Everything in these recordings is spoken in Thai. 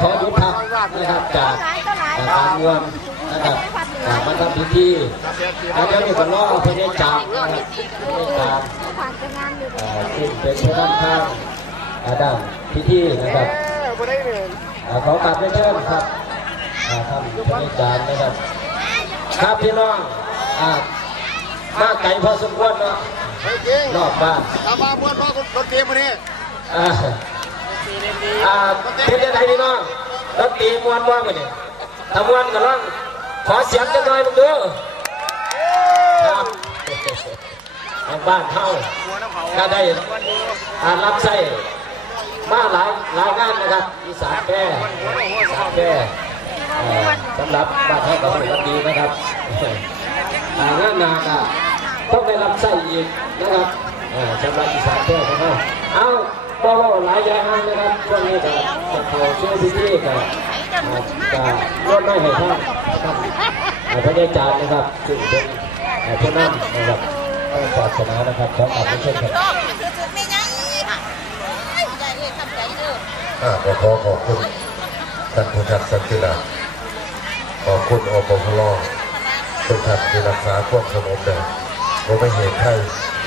ขอหยุดพักนะครับจากการเมืองนะครับมาทำพิธีแล้วเดี๋ยวนี้ก็รอพระเนจารนะครับพระเนจารซึ่งเป็นผู้นำทางด้านพิธีนะครับขอกราบเรียนครับท่านพระเนจารนะครับครับพี่น้องมาไกลพอสมควรเนาะนอกบ้านตามมาเมื่อรถเตรียมมาเนี่ยเป็นยังไงพี่น้องรถตีมวนว่าไงเนี่ยทำมวนกันล่องขอเสียงจะหน่อยมึงดูครับบ้านเท่าก็ได้รับใช้มาหลายงานนะครับอีสานแก่สำหรับบ้านเท่ากับวันดีนะครับงานนาต้องได้รับใช้อีกนะครับสำหรับอีสานแก่นะครับเอาก็หลายอย่างนะครับช่วงนี้ก็เขาช่วยพี่ๆกับรถไม่ให้ท่านพระเดชจารย์นะครับซึ่งเป็นผู้นำนะครับศาสนานะครับของอาไม่ใช่ครับขอขอบคุณท่านผู้ทักษะกีฬาขอบคุณอปพลทุกท่านที่รักษาความสงบได้ผมไม่เห็นใคร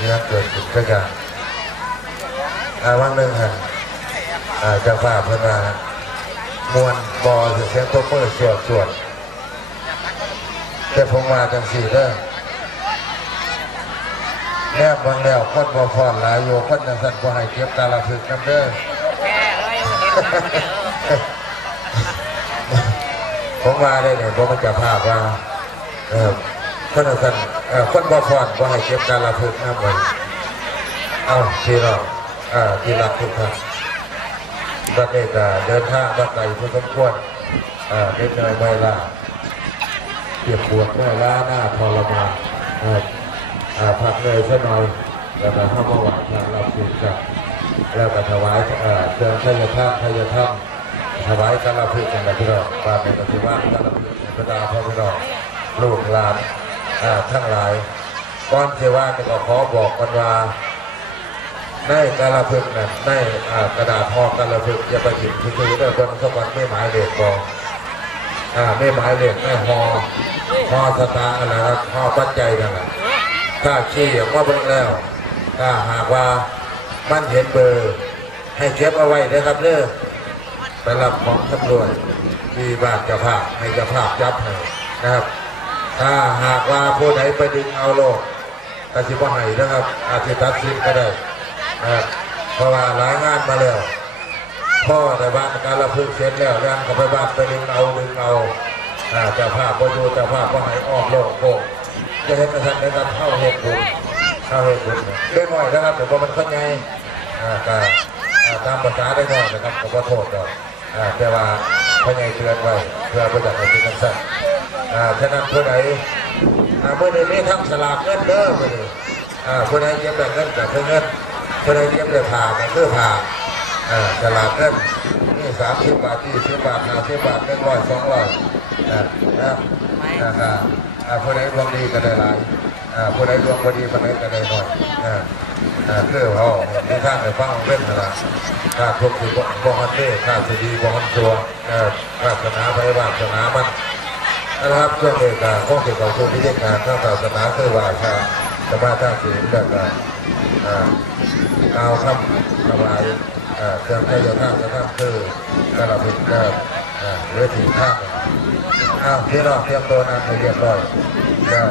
นี่เกิดขึ้นก็อย่างวันหนึ่งฮะจะฝ่าเพื่อนมามวนบอลเสียงโต๊ะเปิดสวดแต่ผมมาจังสี่เด้อแนบบางแล้วคนบอฟอนหลายโยคนจังสันบอให้เก็บตาละถึกน้ำเด้อผมมาได้เนี่ยผมมันจะภาพว่าคนจังสันคนบอฟอนบอให้เก็บตาละถึกน้ำเลยเอาพี่น้องที่รักทุกท่านตอนนี้จะเดินทางมาไกลพอสมควรเดินเหนื่อยไม่ล้าเจ็บปวดไม่ล้าหน้าทรมานพักเลยสักหน่อยแล้วก็เข้ามาไหว้ทางเราคืนกันแล้วก็ถวายเชิญพยาธรรมถวายกาลพึกษ์กันพี่น้องปาเป็นปฏิวัติกาลพึกษ์พระดาพ่อพี่น้องลูกหลานทั้งหลายก้อนเทวาก็ขอบอกกันว่าในกาลพึกษ์เนี่ยในกระดาษห่อกาลพึกษ์อย่าไปถิ่นคือได้บนสวรรค์ไม่หมายเลขบอกไม่หมายเลขไม่ห่อสตางค์อะไรครับห่อปัจจัยนั่นแหละถ้าชี้อย่างว่าเบิ่งแล้วถ้าหากว่ามันเห็นเบอร์ให้เก็บเอาไว้นะครับเด้อไปรับของตำรวจที่บ้านเจ้าภาพให้เจ้าภาพจับให้นะครับถ้าหากว่าผู้ใดไปดึงเอาโลกกสิบให้นะครับอาจจะตัดสินก็ได้เพราะว่าหลายงานมาแล้วพ่อในบ้านการละพึกเสร็จแล้วงานเขาไปบ้านไปดึงเอาเจ้าภาพก็ดูเจ้าภาพก็ให้ออกโลกโกจะเห็นกระสันในการเข้าเหตุผลเล่นหน่อยนะครับแต่ว่ามันเข้าใจตามภาษาได้หน่อยนะครับขอโทษด้วยแต่ว่าเข้าใจเตือนไว้เพื่อประจักษ์ในที่กันสั้นฉะนั้นผู้ใดเมื่อในนี้ทั้งสลากเงินเด้อเมื่อนี้ผู้ใดเย็บแบบเงินกับเงินผู้ใดเย็บแบบผ่ากับผ่าสลากเงินนี่30 บาท20 บาท50 บาท100 200นะครับผู้ใดดวงดีก็ได้หลายผู้ใดดวงพอดีคนไหนก็ได้หน่อยคือเขาในทางในฟังเล่นนะถ้าทุกที่บ้องเต้ถ้าจะดีบ้องตัวศาสนาพระบาทศาสนามันนะครับช่วงเอกข้องเกี่ยวกับช่วงที่เรียกงานศาสนาคือว่าสมาธิศีลแบบเอาคำถวายเตรียมให้เจ้าท่านคือการรับผิดชอบเรื่องที่ท่านพี่น้องเตรียมตัวนั้นให้เรียบร้อยแล้ว